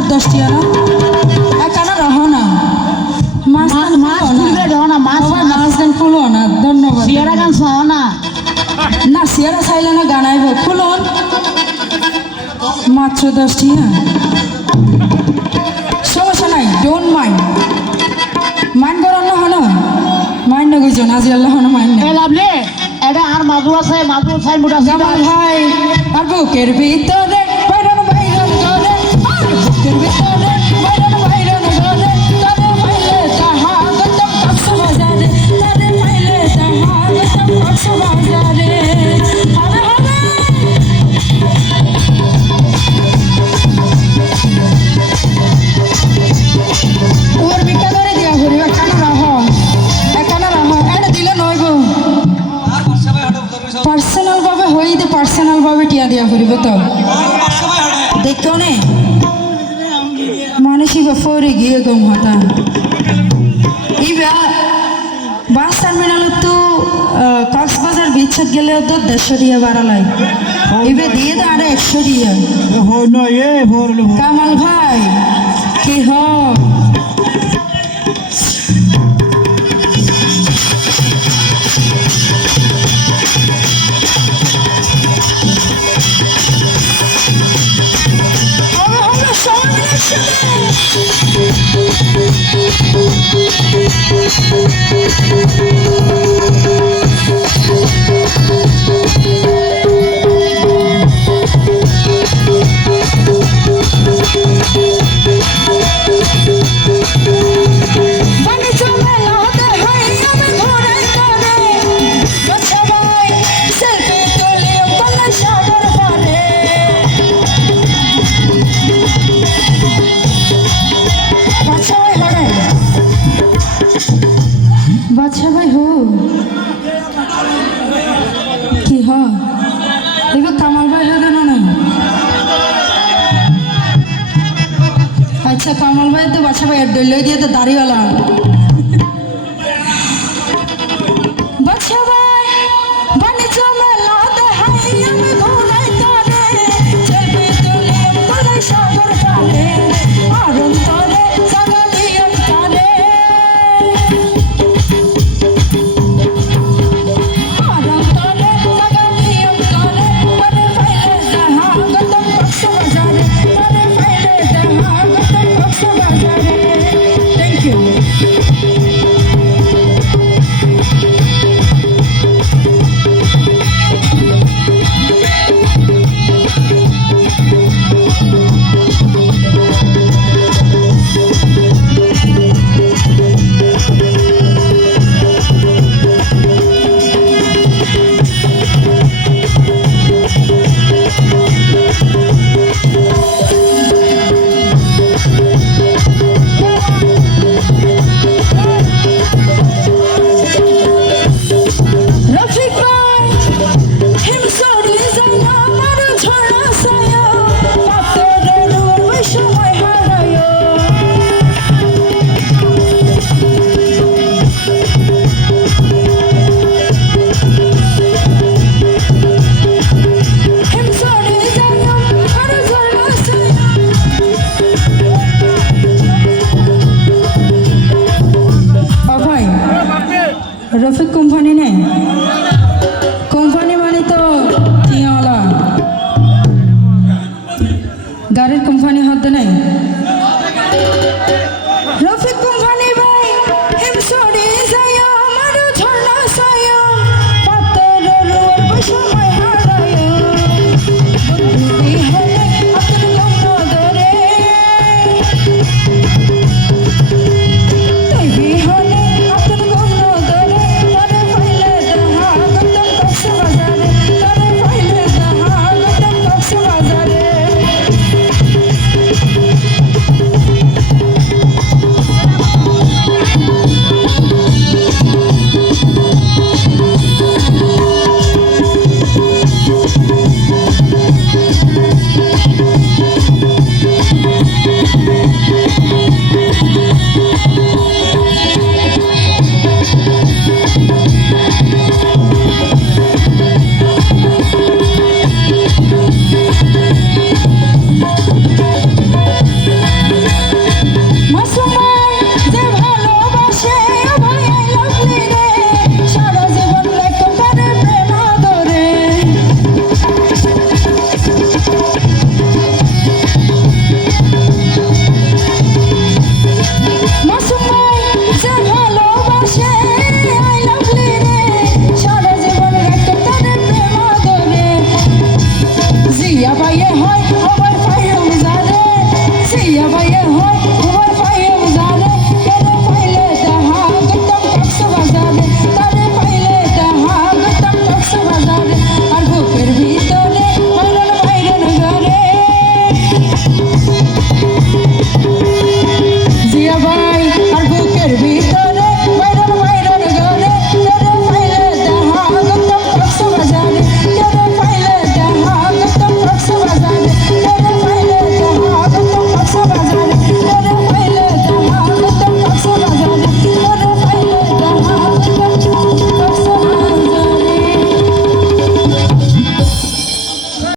আর 10 টিয়া না একানা রহ না মাছ খুলবে রহ না মাছ গান খুলো না ধন্যবাদ সিয়ারা গান সহ না না সিয়ারা চাইলে না গান আইব খুলুন মাত্র 10 টিয়া সমস্যা নাই ডোন্ট মাইন্ড করার না হলো মাইন্ড না গইছো না আজি আল্লাহ না মাইন্ড এ লাভলে এটা আর মাদু আছে মাদু ছাই মুড়া জামাল ভাই আর বুকের ভিতরে বাইরন করে আর বুকের ভিতরে বাইরন করে তবে মাইলে জাহাগতম কক্স বাজারে তবে মাইলে জাহাগতম কক্স বাজারে আরে হবে ওর বিটা ধরে দিয়া ঘুরিবা কানা রাহ এটা দিলে নইব পার্সোনাল ভাবে হইতে পার্সোনাল ভাবে টিয়া দিয়া ঘুরিব তো দেখো নে মানসিক ফরে গিয়ে গম হতা ইবা বাস টার্মিনাল তো কক্সবাজার বিচ্ছেদ গেলে তো 150 টিয়া বাড়ালাই ইবে দিয়ে তো আরে 100 টিয়া কামাল ভাই কি হ अच्छा कमल भाई तो बाछा भाई डोले दिए तो दाढ़ी वाला बाछा भाई बने जो मैं लाते हैं ये मैं घोड़े तारे चलते चले बड़े शावर तारे आरम तारे सगाली तारे आरम तारे सगाली तारे बड़े फैले जहां गतम पक्ष बाजारे बड़े फैले जहां Thank you. रफिक कंपनी ने